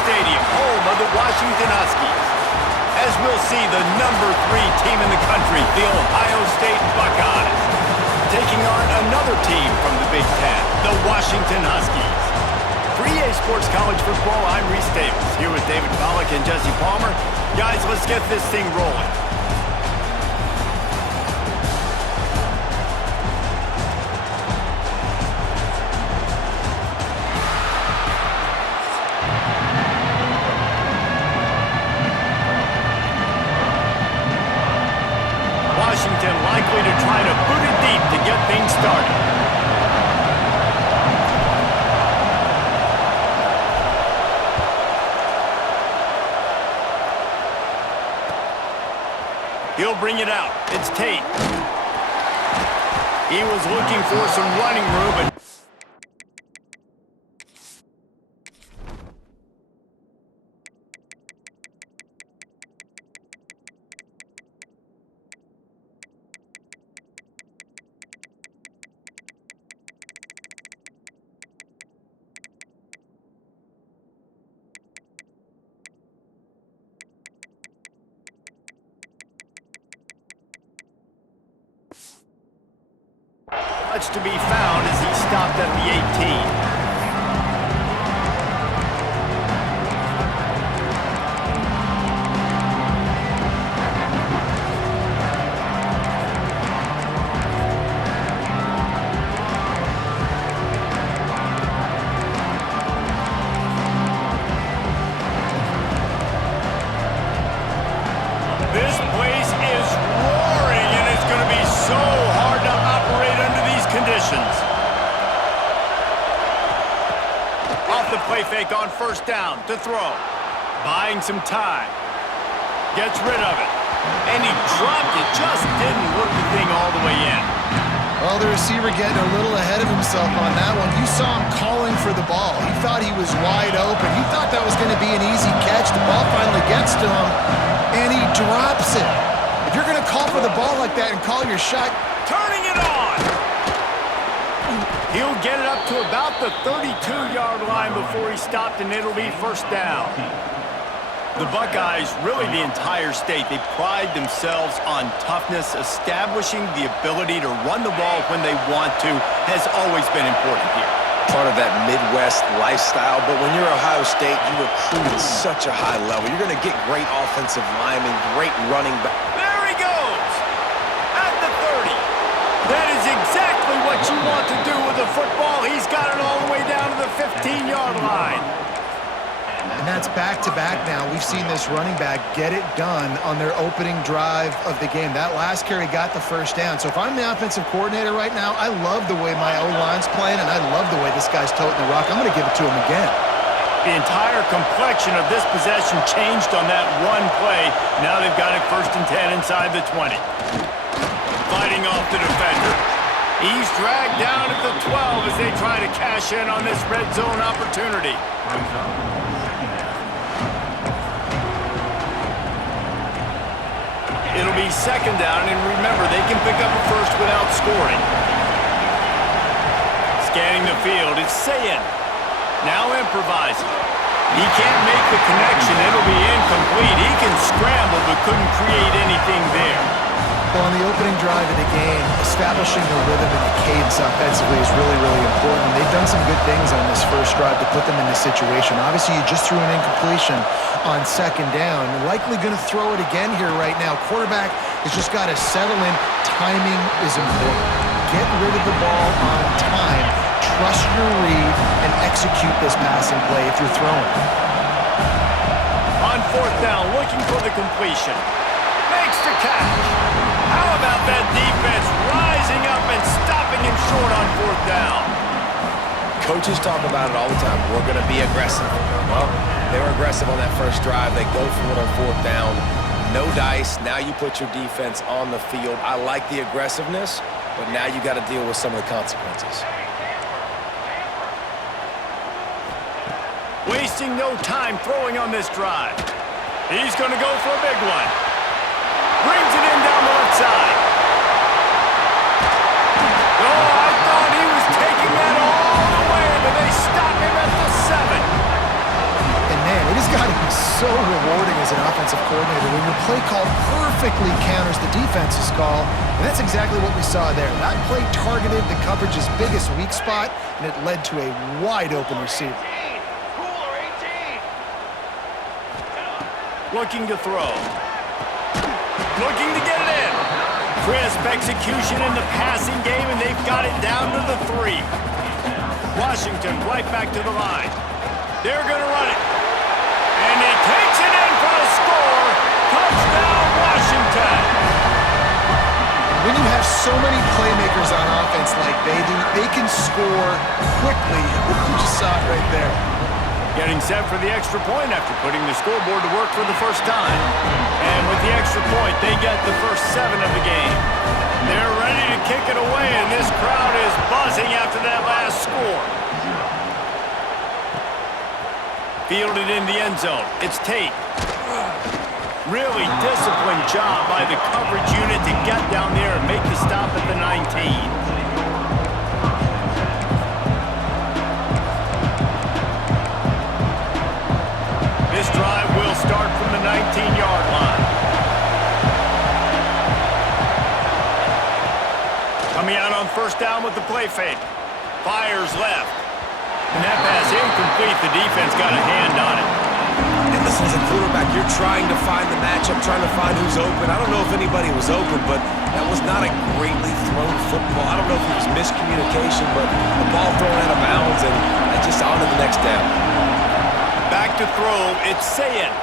Stadium, home of the Washington Huskies. As we'll see, the #3 team in the country, the Ohio State Buckeyes, taking on another team from the Big Ten, the Washington Huskies. For EA Sports College Football, I'm Reese Davis, here with David Pollack and Jesse Palmer. Guys, let's get this thing rolling. Washington likely to try to boot it deep to get things started. He'll bring it out. It's Tate. He was looking for some running room, but much to be found as he stopped at the 18. This place is roaring, and it's going to be so hard to operate under these conditions. Off the play fake on first down to throw. Buying some time. Gets rid of it. And he dropped it. Just didn't work the thing all the way in. Well, the receiver getting a little ahead of himself on that one. You saw him calling for the ball. He thought he was wide open. He thought that was going to be an easy catch. The ball finally gets to him, and he drops it. If you're going to call for the ball like that and call your shot, Turning it on. He'll get it up to about the 32-yard line before he stopped, and it'll be first down. The Buckeyes, really the entire state, they pride themselves on toughness. Establishing the ability to run the ball when they want to has always been important here. Part of that Midwest lifestyle, but when you're Ohio State, you recruit at such a high level. You're going to get great offensive linemen, great running back. There he goes! At the 30. That is exactly what you want to do with a football. He's got it all the way down to the 15-yard line. and that's back-to-back now. We've seen this running back get it done on their opening drive of the game. That last carry got the first down. So if I'm the offensive coordinator right now, I love the way my O-line's playing, and I love the way this guy's toting the rock. I'm going to give it to him again. The entire complexion of this possession changed on that one play. Now they've got it 1st and 10 inside the 20. Fighting off the defender. He's dragged down at the 12 as they try to cash in on this red zone opportunity. It'll be 2nd down, and remember, they can pick up a first without scoring. Scanning the field, it's Sayin. Now improvising. He can't make the connection. It'll be incomplete. He can scramble, but couldn't create anything there. Well, on the opening drive of the game, establishing the rhythm and the cadence offensively is really, really important. They've done some good things on this first drive to put them in this situation. Obviously, you just threw an incompletion on 2nd down. Likely going to throw it again here right now. Quarterback has just got to settle in. Timing is important. Get rid of the ball on time. Trust your read and execute this passing play if you're throwing. On 4th down, looking for the completion. Makes the catch. How about that defense rising up and stopping him short on 4th down? Coaches talk about it all the time. We're going to be aggressive. Well, they were aggressive on that first drive. They go for it on 4th down. No dice. Now you put your defense on the field. I like the aggressiveness, but now you got to deal with some of the consequences. Wasting no time throwing on this drive. He's going to go for a big one. Brings it in down the left side. Oh, I thought he was taking that all the way, but they stop him at the 7. And man, it so rewarding as an offensive coordinator when your play call perfectly counters the defense's call, and that's exactly what we saw there. That play targeted the coverage's biggest weak spot, and it led to a wide-open receiver. Looking to throw. Looking to get it in. Crisp execution in the passing game, and they've got it down to the 3. Washington right back to the line. They're going to run it. And he takes it in for a score. Touchdown, Washington. When you have so many playmakers on offense like they do, they can score quickly. You just saw it right there. Getting set for the extra point after putting the scoreboard to work for the first time. And with the extra point, they get the first 7 of the game. They're ready to kick it away, and this crowd is buzzing after that last score. Fielded in the end zone. It's Tate. Really disciplined job by the coverage unit to get down there and make the stop at the 19. This drive will start from the 19-yard line. Coming out on first down with the play fake. Fires left. And that pass incomplete. The defense got a hand on it. And listen, as a quarterback, you're trying to find the matchup, trying to find who's open. I don't know if anybody was open, but that was not a greatly thrown football. I don't know if it was miscommunication, but the ball thrown out of bounds, and just on to the next down. Back to throw, it's Sayin.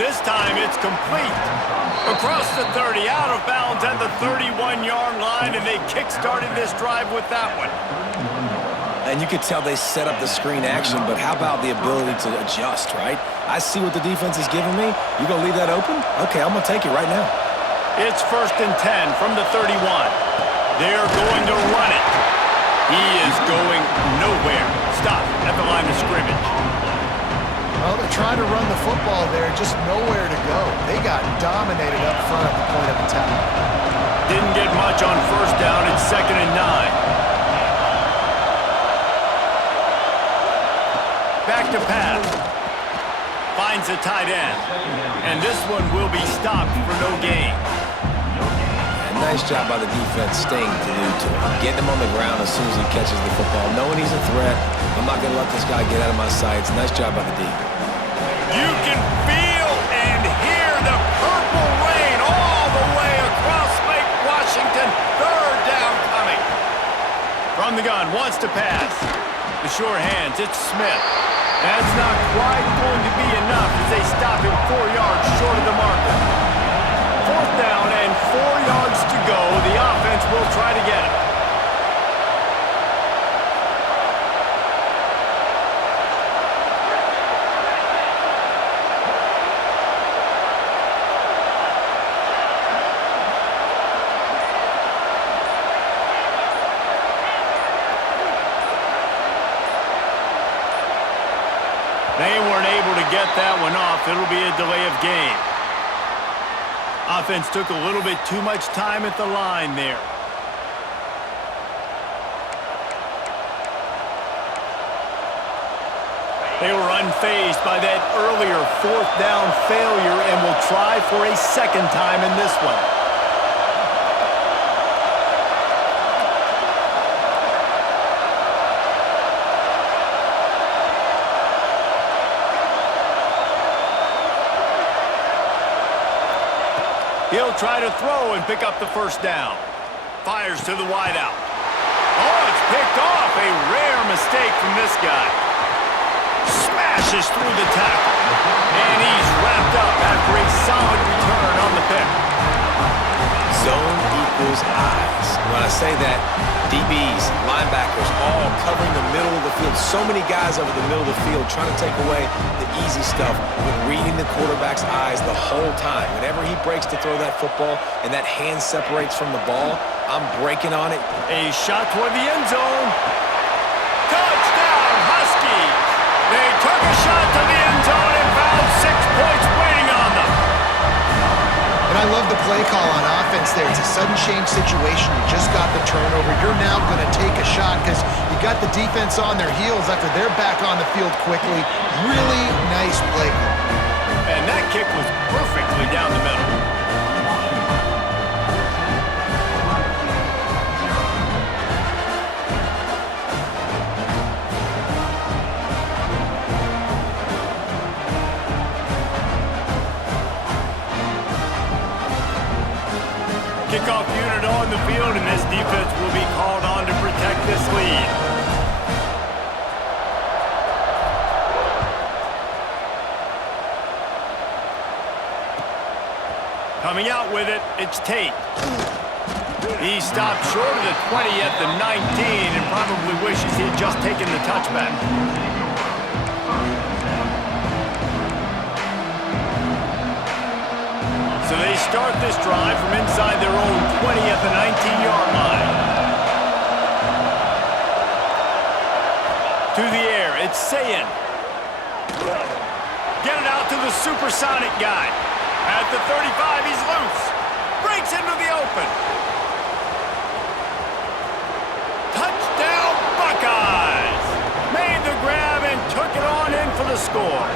This time it's complete. Across the 30, out of bounds at the 31-yard line, and they kick-started this drive with that one. And you could tell they set up the screen action, but how about the ability to adjust, right? I see what the defense is giving me. You gonna leave that open? Okay, I'm gonna take it right now. It's 1st and 10 from the 31. They're going to run it. He is going nowhere. Stop at the line of scrimmage. Well, they're trying to run the football there, just nowhere to go. They got dominated up front at the point of attack. Didn't get much on first down. It's 2nd and 9. Back to pass. Finds a tight end. And this one will be stopped for no gain. And nice job by the defense staying glued to him. Getting him on the ground as soon as he catches the football. Knowing he's a threat. I'm not going to let this guy get out of my sights. Nice job by the D. You can feel and hear the purple rain all the way across Lake Washington. 3rd down coming. From the gun, wants to pass. The sure hands, it's Smith. That's not quite going to be enough as they stop him 4 yards short of the marker. 4th down and 4 yards to go. The offense will try to get it. They weren't able to get that one off. It'll be a delay of game. Offense took a little bit too much time at the line there. They were unfazed by that earlier 4th down failure and will try for a 2nd time in this one. He'll try to throw and pick up the 1st down. Fires to the wideout. Oh, it's picked off. A rare mistake from this guy. Smashes through the tackle. And he's wrapped up after a solid return on the pick. Zone equals eyes. When I say that, DBs, linebackers, all covering the middle of the field. So many guys over the middle of the field trying to take away the easy stuff, but reading the quarterback's eyes the whole time. Whenever he breaks to throw that football and that hand separates from the ball, I'm breaking on it. A shot toward the end zone. Touchdown, Huskies! They took a shot to the end zone and found 6 points waiting on them. And I love the play call on offense there. It's a sudden change situation. You just got the turnover. You're now going to take a shot because you got the defense on their heels after they're back on the field quickly. Really nice play call. And that kick was perfectly down the middle. Kickoff unit on the field, and this defense will be called on to protect this lead. Coming out with it, it's Tate. He stopped short of the 20 at the 19 and probably wishes he had just taken the touchback. So they start this drive from inside their own 20 at the 19-yard line. To the air, it's Sayin. Get it out to the supersonic guy. At the 35, he's loose. Breaks into the open. Touchdown, Buckeyes! Made the grab and took it on in for the score.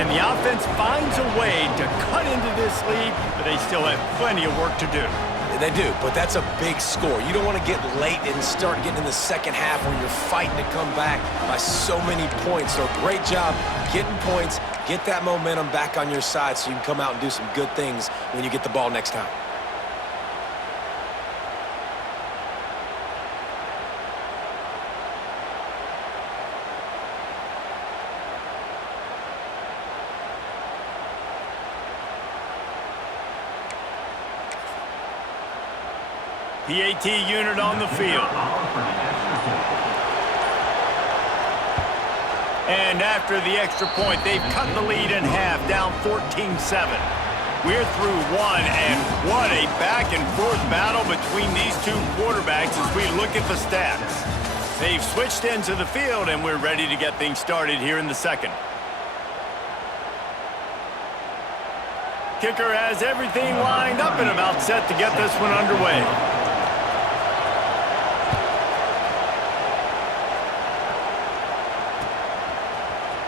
And the offense finds a way to cut into this lead, but they still have plenty of work to do. They do, but that's a big score. You don't want to get late and start getting in the second half where you're fighting to come back by so many points. So great job getting points, get that momentum back on your side so you can come out and do some good things when you get the ball next time. PAT unit on the field. And after the extra point, they've cut the lead in half, down 14-7. We're through one, and what a back-and-forth battle between these two quarterbacks as we look at the stats. They've switched into the field, and we're ready to get things started here in the second. Kicker has everything lined up and about set to get this one underway.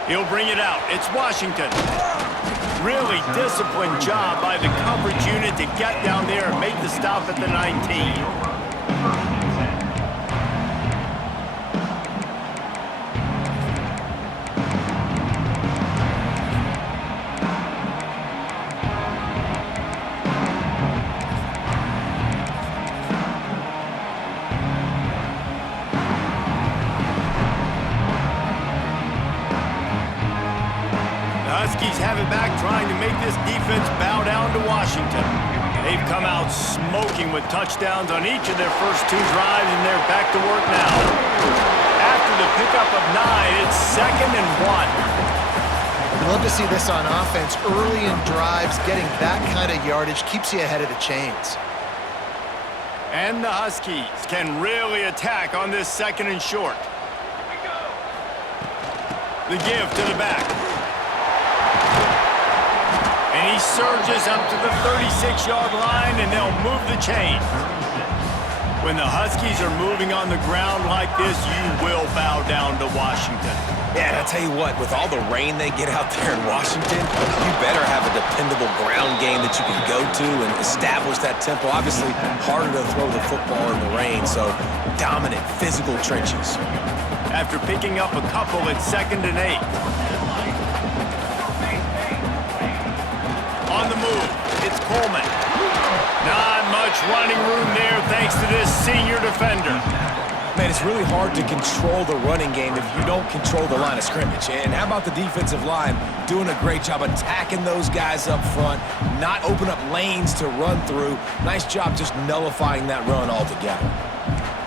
He'll bring it out. It's Washington. Really disciplined job by the coverage unit to get down there and make the stop at the 19. Huskies have it back, trying to make this defense bow down to Washington. They've come out smoking with touchdowns on each of their first two drives, and they're back to work now. After the pickup of 9, it's 2nd and 1. I'd love to see this on offense. Early in drives, getting that kind of yardage keeps you ahead of the chains. And the Huskies can really attack on this 2nd and short. The give to the back. And he surges up to the 36-yard line, and they'll move the chains. When the Huskies are moving on the ground like this, you will bow down to Washington. Yeah, and I'll tell you what, with all the rain they get out there in Washington, you better have a dependable ground game that you can go to and establish that tempo. Obviously, harder to throw the football in the rain, so dominant, physical trenches. After picking up a couple, it's 2nd and 8. On the move, it's Coleman. Not much running room there thanks to this senior defender. Man, it's really hard to control the running game if you don't control the line of scrimmage. And how about the defensive line doing a great job attacking those guys up front, not open up lanes to run through. Nice job just nullifying that run altogether.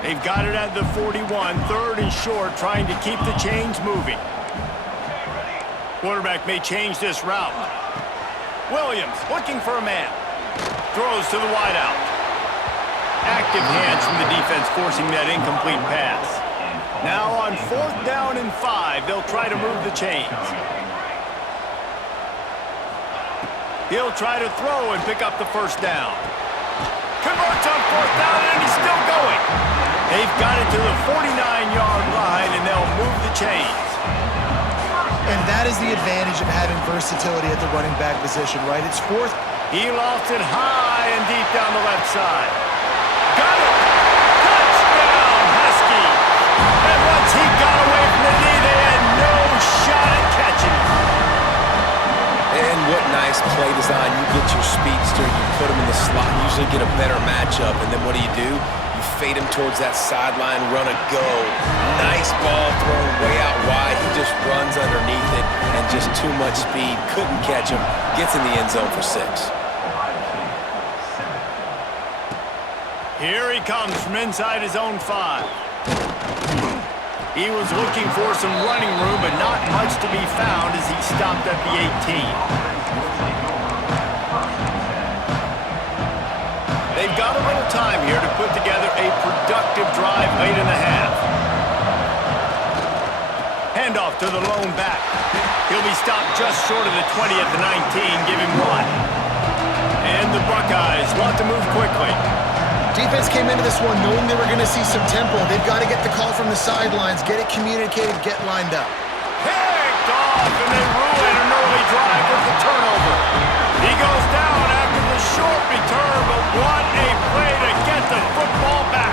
They've got it at the 41, 3rd and short, trying to keep the chains moving. Quarterback may change this route. Williams looking for a man. Throws to the wideout. Active hands from the defense forcing that incomplete pass. Now on 4th down and 5, they'll try to move the chains. He'll try to throw and pick up the first down. Converts on fourth down, and he's still going. They've got it to the 49-yard line, and they'll move the chains. And that is the advantage of having versatility at the running back position, right? It's fourth. He lofts it high and deep down the left side. Got it! Touchdown, Husky! And once he got away from the knee, they had no shot at catching him. And what nice play design. You get your speedster, you put him in the slot, usually get a better matchup, and then what do? You fade him towards that sideline, run a go. Nice ball thrown way out wide. He just runs underneath it and just too much speed. Couldn't catch him. Gets in the end zone for 6. Here he comes from inside his own 5. He was looking for some running room, but not much to be found as he stopped at the 18. They've got a little time here to put together a productive drive late in the half. Handoff to the lone back. He'll be stopped just short of the 20 at the 19, give him 1. And the Buckeyes want to move quickly. Defense came into this one knowing they were going to see some tempo. They've got to get the call from the sidelines, get it communicated, get lined up. Picked off, and they ruin an early drive with the turnover. He goes down after the short return, but what a play to get the football back.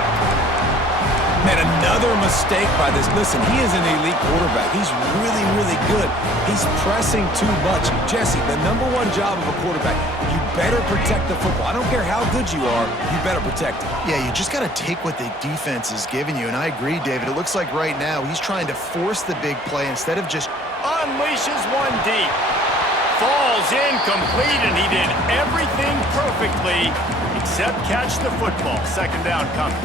And another mistake by this. Listen, he is an elite quarterback. He's really, really good. He's pressing too much. Jesse, the #1 job of a quarterback, you better protect the football. I don't care how good you are, you better protect it. Yeah, you just got to take what the defense is giving you, and I agree, David. It looks like right now he's trying to force the big play instead of just... Unleashes one deep. Falls incomplete, and he did everything perfectly except catch the football. Second down coming.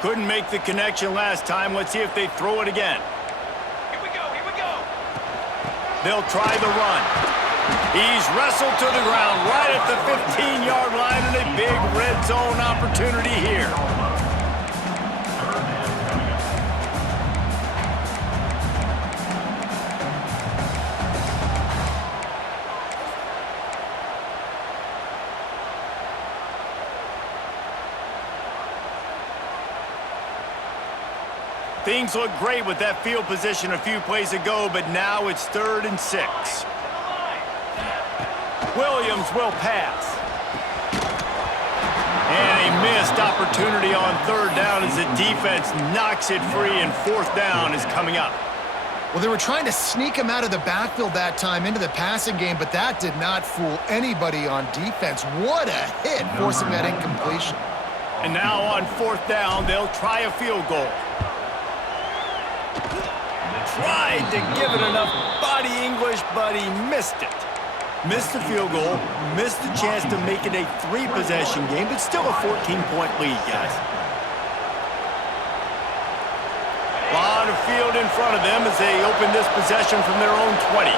Couldn't make the connection last time. Let's see if they throw it again. Here we go. They'll try the run. He's wrestled to the ground right at the 15-yard line, and a big red zone opportunity here. Things look great with that field position a few plays ago, but now it's 3rd and 6. Williams will pass. And a missed opportunity on 3rd down as the defense knocks it free, and 4th down is coming up. Well, they were trying to sneak him out of the backfield that time into the passing game, but that did not fool anybody on defense. What a hit, forcing that incompletion. And now on 4th down, they'll try a field goal. Tried to give it enough body English, but he missed it. Missed the field goal, missed the chance to make it a 3-possession game, but still a 14-point lead, guys. A lot of field in front of them as they open this possession from their own 20.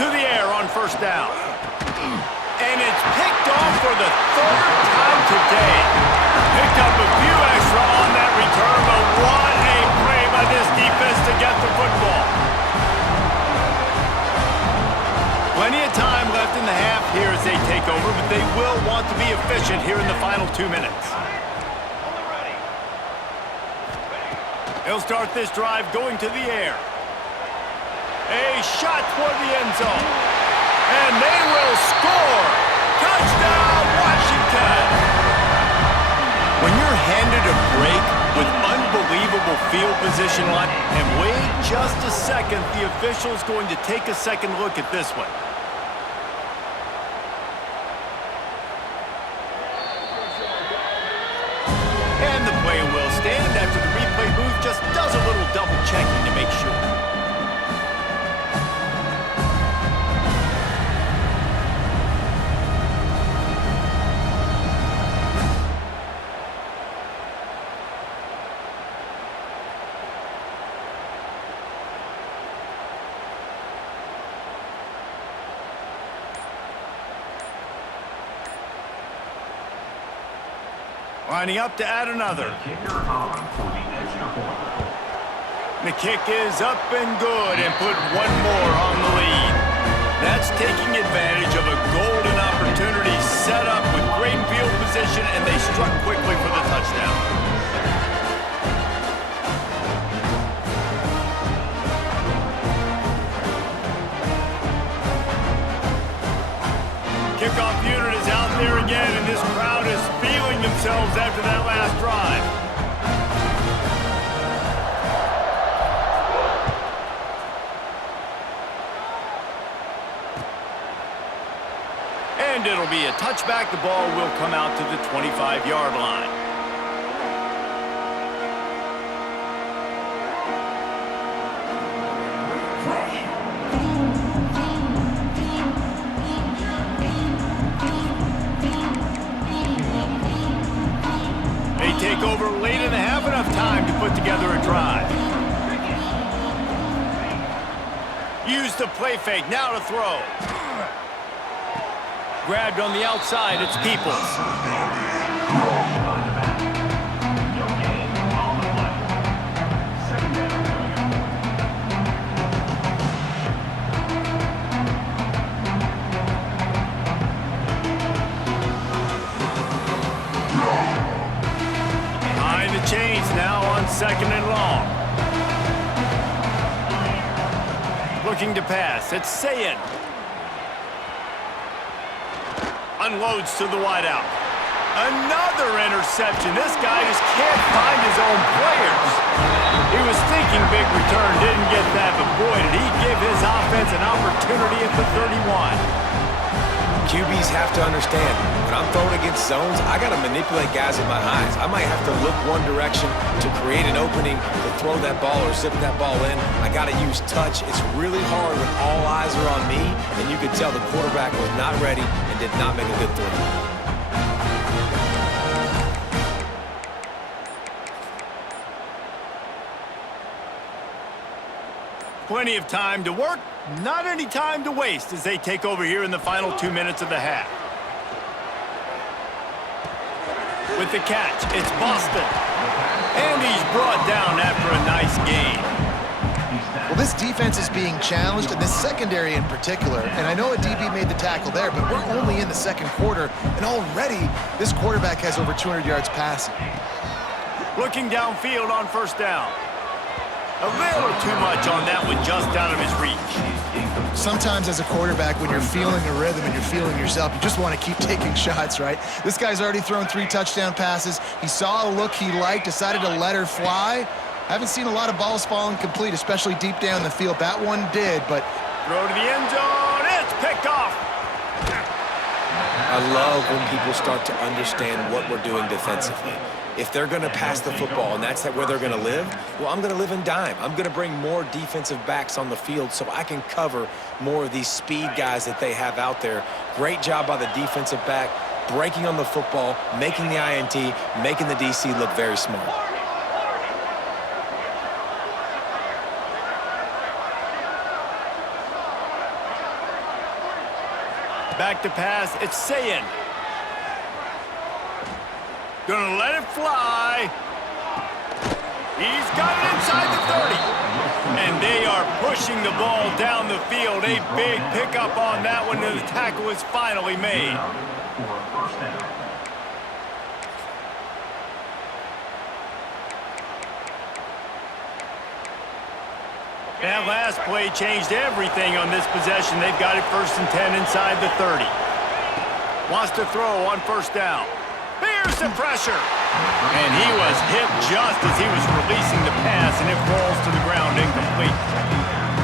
To the air on 1st down. And it's picked off for the 3rd time today. Picked up a few extra on that return, but what a play by this defense to get the football. Plenty of time left in the half here as they take over, but they will want to be efficient here in the final 2 minutes. They'll start this drive going to the air. A shot toward the end zone. And they will score! Touchdown, Washington! When you're handed a break with unbelievable field position line, and wait just a second, the official's going to take a second look at this one. And the play will stand after the replay booth just does a little double checking to make sure. Lining up to add another. The kick is up and good and put one more on the lead. That's taking advantage of a golden opportunity set up with great field position, and they struck quickly for the touchdown. Kickoff unit is out there again, and this crowd is feeling themselves after that last drive. And it'll be a touchback. The ball will come out to the 25-yard line. They take over late and have enough time to put together a drive. Use the play fake, now to throw. Grabbed on the outside, it's Peoples. Behind the chains now on 2nd and long. Looking to pass, it's Sayin. Unloads to the wideout. Another interception. This guy just can't find his own players. He was thinking big return, didn't get that, but boy, did he give his offense an opportunity at the 31. QBs have to understand, when I'm throwing against zones, I got to manipulate guys with my eyes. I might have to look one direction to create an opening to throw that ball or zip that ball in. I got to use touch. It's really hard when all eyes are on me, and you could tell the quarterback was not ready and did not make a good throw. Plenty of time to work, not any time to waste as they take over here in the final 2 minutes of the half. With the catch, it's Boston. And he's brought down after a nice gain. Well, this defense is being challenged, and this secondary in particular. And I know a DB made the tackle there, but we're only in the second quarter, and already this quarterback has over 200 yards passing. Looking downfield on 1st down. A little too much on that one, just out of his reach. Sometimes as a quarterback, when you're feeling a rhythm and you're feeling yourself, you just want to keep taking shots, right? This guy's already thrown 3 touchdown passes. He saw a look he liked, decided to let her fly. Haven't seen a lot of balls fall incomplete, especially deep down the field. That one did, but... Throw to the end zone, it's picked off. I love when people start to understand what we're doing defensively. If they're going to pass the football and that's where they're going to live, well, I'm going to live in dime. I'm going to bring more defensive backs on the field so I can cover more of these speed guys that they have out there. Great job by the defensive back, breaking on the football, making the INT, making the DC look very smart. Back to pass, it's Sayin. Gonna let it fly. He's got it inside the 30. And they are pushing the ball down the field. A big pickup on that one, and the tackle is finally made. That last play changed everything on this possession. They've got it 1st and 10 inside the 30. Wants to throw on 1st down. Here's the pressure. And he was hit just as he was releasing the pass, and it falls to the ground incomplete.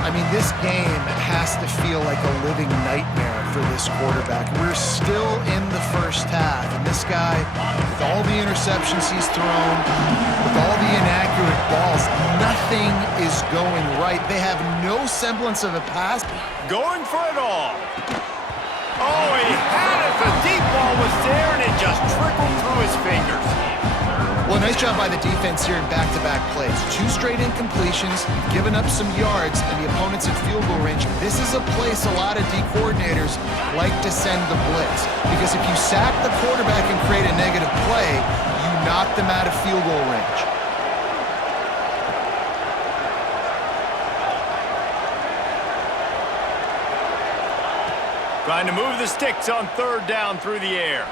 I mean, this game has to feel like a living nightmare for this quarterback. We're still in the 1st half, and this guy, with all the interceptions he's thrown, with all the inaccurate balls, nothing is going right. They have no semblance of a pass. Going for it all. Oh, he had it. The deep ball was there, and it just trickled through his fingers. Well, nice job by the defense here in back-to-back plays. 2 straight incompletions, given up some yards, and the opponent's in field goal range. This is a place a lot of D coordinators like to send the blitz. Because if you sack the quarterback and create a negative play, you knock them out of field goal range. Trying to move the sticks on third down through the air.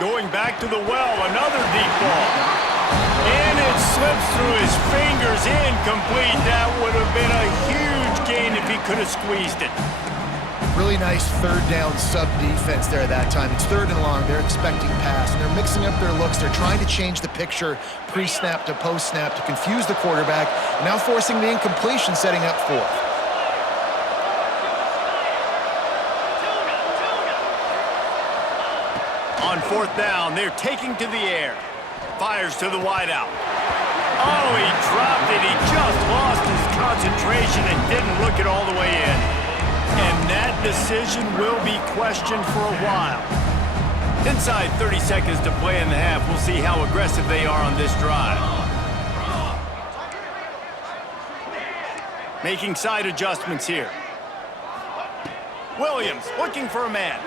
Going back to the well, another deep ball. And it slips through his fingers, incomplete. That would have been a huge gain if he could have squeezed it. Really nice third down sub-defense there that time. It's third and long. They're expecting pass, and they're mixing up their looks. They're trying to change the picture pre-snap to post-snap to confuse the quarterback, now forcing the incompletion, setting up fourth. On fourth down, they're taking to the air. Fires to the wideout. Oh, he dropped it. He just lost his concentration and didn't look it all the way in. And that decision will be questioned for a while. Inside 30 seconds to play in the half. We'll see how aggressive they are on this drive. Making side adjustments here. Williams looking for a man.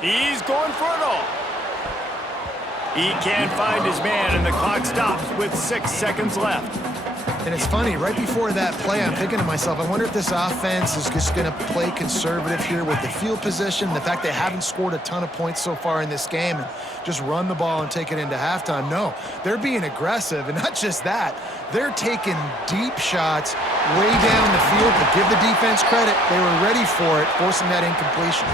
He's going for it all. He can't find his man, and the clock stops with 6 seconds left. And it's funny, right before that play, I'm thinking to myself, I wonder if this offense is just going to play conservative here with the field position, the fact they haven't scored a ton of points so far in this game, and just run the ball and take it into halftime. No, they're being aggressive, and not just that, they're taking deep shots way down the field, but give the defense credit. They were ready for it, forcing that incompletion.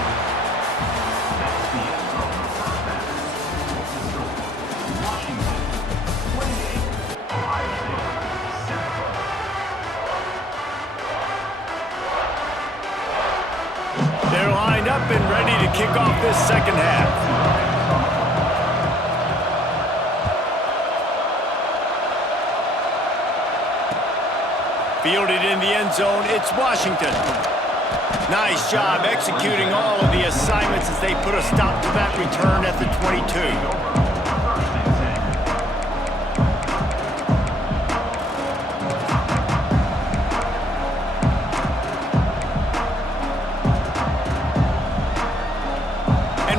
They're lined up and ready to kick off this second half. Fielded in the end zone, it's Washington. Nice job executing all of the assignments as they put a stop to that return at the 22.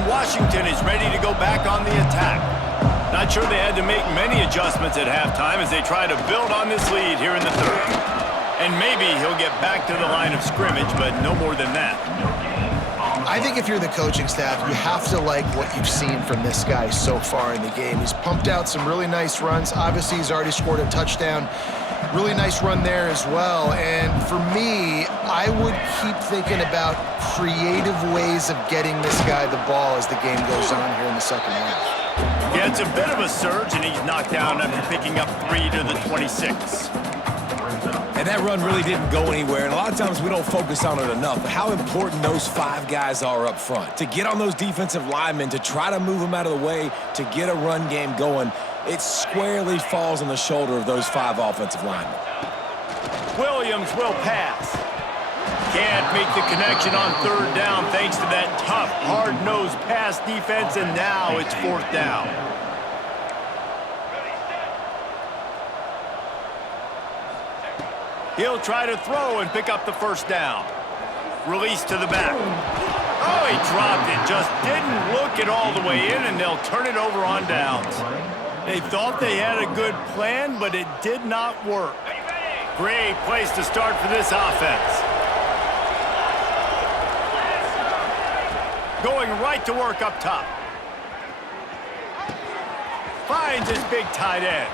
Washington is ready to go back on the attack. Not sure they had to make many adjustments at halftime as they try to build on this lead here in the third. And maybe he'll get back to the line of scrimmage, but no more than that. I think if you're the coaching staff, you have to like what you've seen from this guy so far in the game. He's pumped out some really nice runs. Obviously, he's already scored a touchdown. Really nice run there as well. And for me, I would keep thinking about creative ways of getting this guy the ball as the game goes on here in the second half. Yeah, it's a bit of a surge, and he's knocked down after picking up 3 to the 26. And that run really didn't go anywhere, and a lot of times we don't focus on it enough, but how important those 5 guys are up front. To get on those defensive linemen, to try to move them out of the way, to get a run game going, it squarely falls on the shoulder of those 5 offensive linemen. Williams will pass. Can't make the connection on third down thanks to that tough, hard-nosed pass defense, and now it's fourth down. He'll try to throw and pick up the first down. Release to the back. Oh, he dropped it. Just didn't look it all the way in, and they'll turn it over on downs. They thought they had a good plan, but it did not work. Great place to start for this offense. Going right to work up top. Finds his big tight end.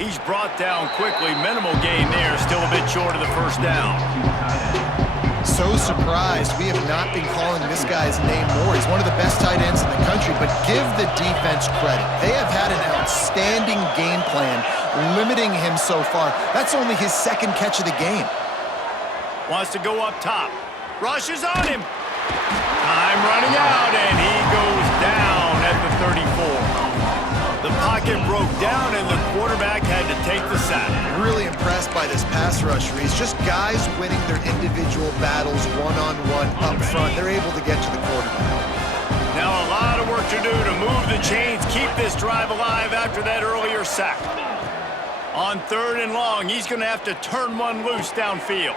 He's brought down quickly. Minimal gain there. Still a bit short of the first down. So surprised. We have not been calling this guy's name more. He's one of the best tight ends in the country, but give the defense credit. They have had an outstanding game plan limiting him so far. That's only his second catch of the game. Wants to go up top. Rushes on him. Time running out, and he goes down at the 34. The pocket broke down, and the quarterback had to take the sack. Really impressed by this pass rush, Reese. Just guys winning their individual battles one-on-one up front. They're able to get to the quarterback. Now a lot of work to do to move the chains, keep this drive alive after that earlier sack. On third and long, he's going to have to turn one loose downfield.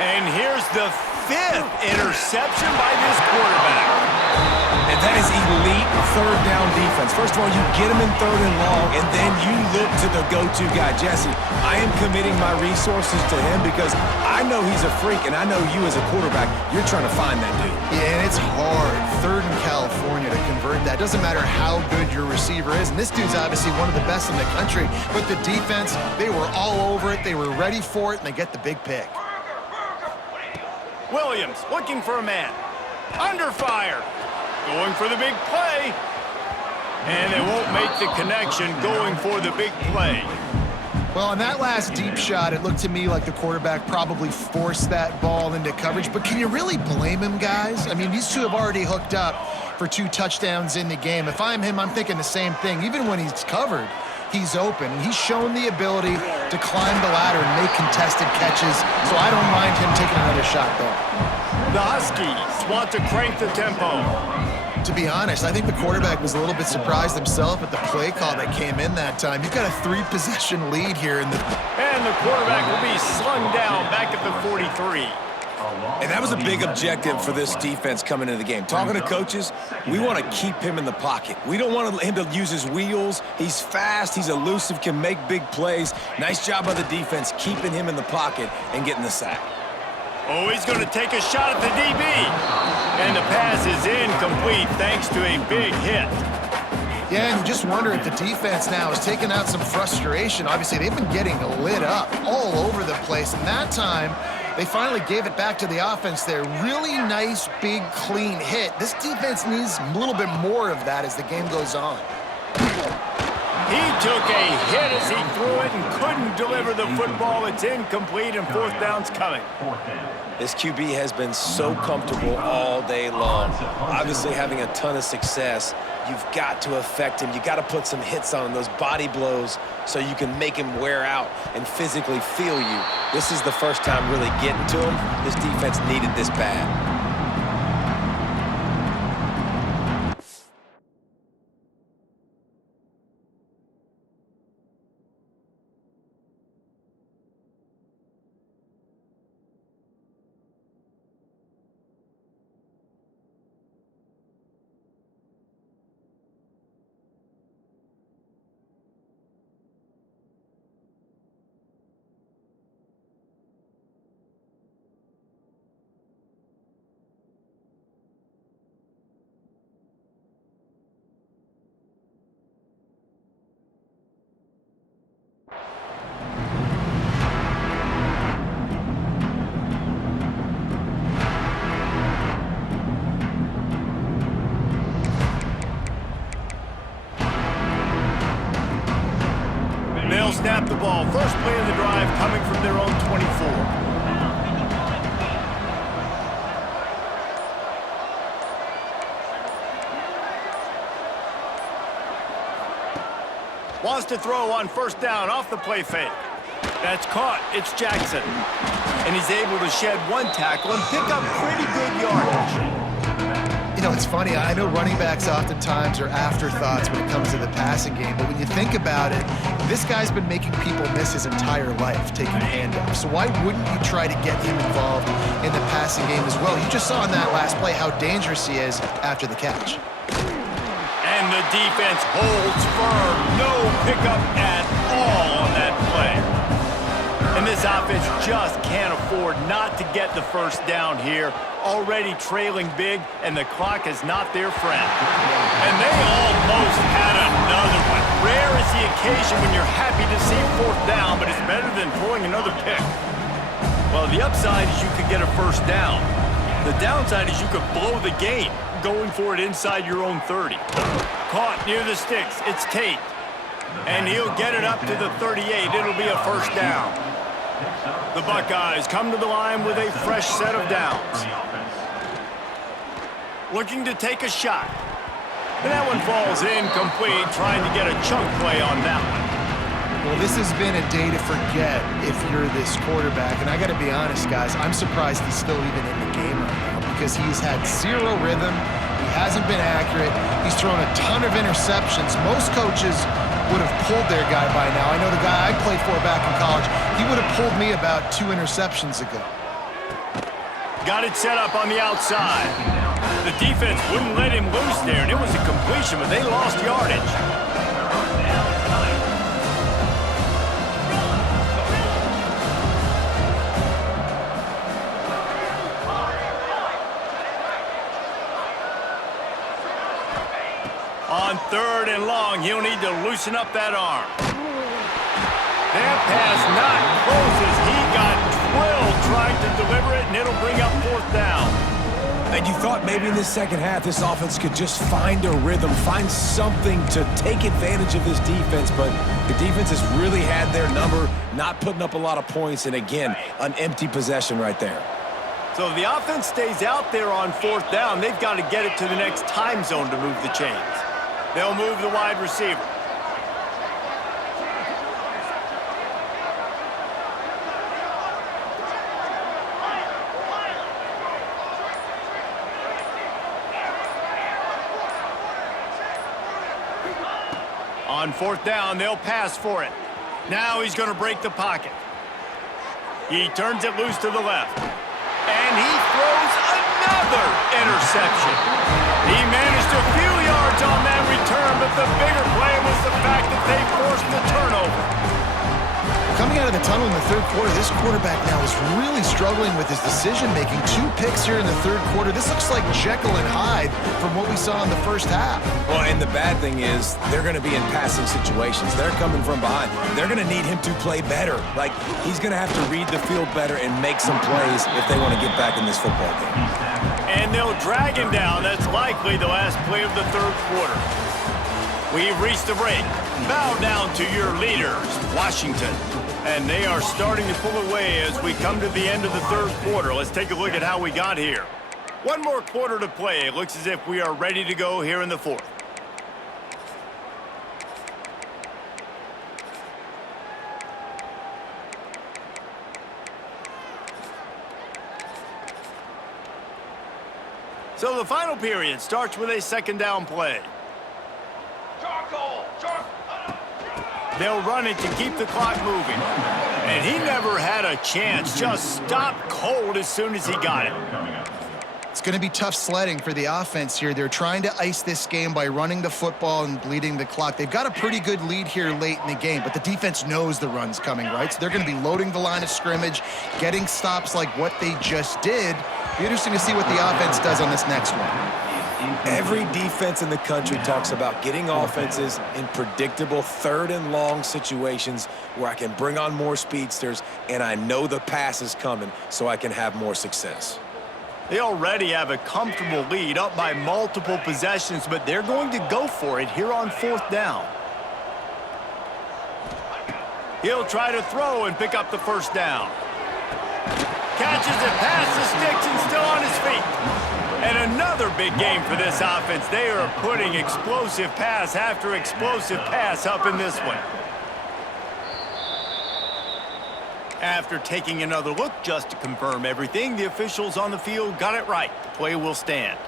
And here's the 5th interception by this quarterback. And that is elite third down defense. First of all, you get him in third and long, and then you look to the go-to guy. Jesse, I am committing my resources to him because I know he's a freak, and I know you as a quarterback, you're trying to find that dude. Yeah, and it's hard, third in California, to convert that. Doesn't matter how good your receiver is, and this dude's obviously one of the best in the country, but the defense, they were all over it, they were ready for it, and they get the big pick. Williams looking for a man. Under fire. Going for the big play. And they won't make the connection going for the big play. Well, on that last deep shot, it looked to me like the quarterback probably forced that ball into coverage. But can you really blame him, guys? I mean, these two have already hooked up for 2 touchdowns in the game. If I'm him, I'm thinking the same thing. Even when he's covered, he's open. And he's shown the ability to climb the ladder and make contested catches. So I don't mind him taking another shot there. The Huskies want to crank the tempo. To be honest, I think the quarterback was a little bit surprised himself at the play call that came in that time. You've got a 3-possession lead here. And the quarterback will be slung down back at the 43. And that was a big objective for this defense coming into the game. Talking to coaches, we want to keep him in the pocket. We don't want him to use his wheels. He's fast, he's elusive, can make big plays. Nice job by the defense keeping him in the pocket and getting the sack. Oh, he's going to take a shot at the DB. And the pass is incomplete thanks to a big hit. Yeah, and you just wonder if the defense now is taking out some frustration. Obviously, they've been getting lit up all over the place. And that time, they finally gave it back to the offense there. Really nice, big, clean hit. This defense needs a little bit more of that as the game goes on. He took a hit as he threw it and couldn't deliver the football. It's incomplete and 4th down's coming. This QB has been so comfortable all day long. Obviously having a ton of success. You've got to affect him. You've got to put some hits on him, those body blows, so you can make him wear out and physically feel you. This is the first time really getting to him. This defense needed this bad. They'll snap the ball. First play of the drive coming from their own 24. Wants to throw on 1st down off the play fake. That's caught. It's Jackson. And he's able to shed 1 tackle and pick up pretty good yardage. You know, it's funny. I know running backs oftentimes are afterthoughts when it comes to the passing game, but when you think about it, this guy's been making people miss his entire life taking handoffs. So why wouldn't you try to get him involved in the passing game as well? You just saw in that last play how dangerous he is after the catch. And the defense holds firm. No pickup at all on that play. And this offense just can't afford not to get the 1st down here. Already trailing big, and the clock is not their friend. And they almost had another one. Rare is the occasion when you're happy to see 4th down, but it's better than throwing another pick. Well, the upside is you could get a 1st down. The downside is you could blow the game going for it inside your own 30. Caught near the sticks. It's Tate. And he'll get it up to the 38. It'll be a 1st down. The Buckeyes come to the line with a fresh set of downs. Looking to take a shot. And that one falls incomplete, trying to get a chunk play on that one. Well, this has been a day to forget if you're this quarterback. And I got to be honest, guys, I'm surprised he's still even in the game right now because he's had 0 rhythm. He hasn't been accurate. He's thrown a ton of interceptions. Most coaches would have pulled their guy by now. I know the guy I played for back in college, he would have pulled me about 2 interceptions ago. Got it set up on the outside. The defense wouldn't let him loose there, and it was a completion, but they lost yardage. On 3rd and long, he'll need to loosen up that arm. That pass not closes. He got drilled trying to deliver it, and it'll bring up 4th down. And you thought maybe in this second half this offense could just find a rhythm, find something to take advantage of this defense, but the defense has really had their number, not putting up a lot of points, and again, an empty possession right there. So if the offense stays out there on 4th down, they've got to get it to the next time zone to move the chains. They'll move the wide receiver. On 4th down, they'll pass for it. Now he's going to break the pocket. He turns it loose to the left. And he throws another interception. He managed a few yards on that return, but the bigger play was the fact that they forced the turnover. Coming out of the tunnel in the 3rd quarter, this quarterback now is really struggling with his decision-making. 2 picks here in the 3rd quarter. This looks like Jekyll and Hyde from what we saw in the 1st half. Well, and the bad thing is they're going to be in passing situations. They're coming from behind. They're going to need him to play better. Like, he's going to have to read the field better and make some plays if they want to get back in this football game. And they'll drag him down. That's likely the last play of the 3rd quarter. We've reached the break. Bow down to your leaders, Washington. And they are starting to pull away as we come to the end of the 3rd quarter. Let's take a look at how we got here. One more quarter to play. It looks as if we are ready to go here in the 4th. So the final period starts with a 2nd down play. They'll run it to keep the clock moving. And he never had a chance. Just stopped cold as soon as he got it. It's going to be tough sledding for the offense here. They're trying to ice this game by running the football and bleeding the clock. They've got a pretty good lead here late in the game, but the defense knows the run's coming, right? So they're going to be loading the line of scrimmage, getting stops like what they just did. Be interesting to see what the offense does on this next one. Every defense in the country talks about getting offenses in predictable 3rd and long situations where I can bring on more speedsters and I know the pass is coming so I can have more success. They already have a comfortable lead up by multiple possessions, but they're going to go for it here on 4th down. He'll try to throw and pick up the 1st down. Catches it past the sticks and still on his feet. And another big game for this offense. They are putting explosive pass after explosive pass up in this one. After taking another look just to confirm everything, the officials on the field got it right. The play will stand.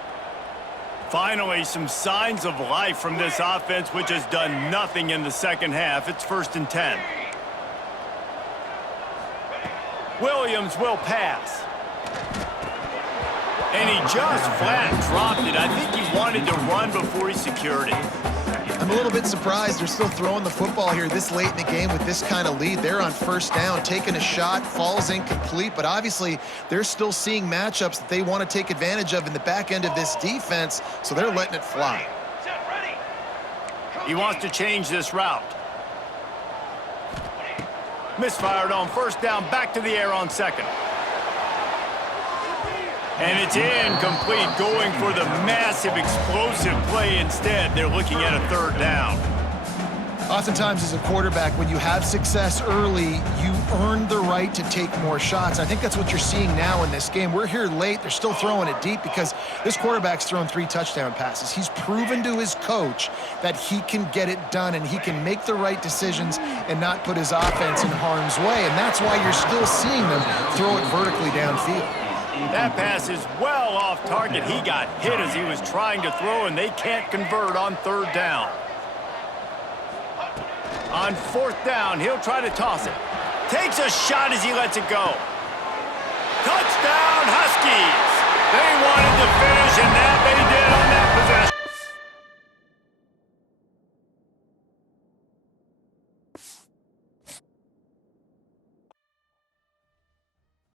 Finally, some signs of life from this offense, which has done nothing in the 2nd half. It's 1st and 10. Williams will pass. And he just flat dropped it. I think he wanted to run before he secured it. I'm a little bit surprised they're still throwing the football here this late in the game with this kind of lead. They're on 1st down, taking a shot, falls incomplete, but obviously they're still seeing matchups that they want to take advantage of in the back end of this defense, so they're letting it fly. He wants to change this route. Misfired on 1st down, back to the air on 2nd. And it's incomplete, going for the massive explosive play instead. They're looking at a 3rd down. Oftentimes as a quarterback, when you have success early, you earn the right to take more shots. I think that's what you're seeing now in this game. We're here late. They're still throwing it deep because this quarterback's thrown 3 touchdown passes. He's proven to his coach that he can get it done and he can make the right decisions and not put his offense in harm's way. And that's why you're still seeing them throw it vertically downfield. That pass is well off target. He got hit as he was trying to throw, and they can't convert on 3rd down. On 4th down, he'll try to toss it. Takes a shot as he lets it go. Touchdown, Huskies! They wanted to finish, and that they did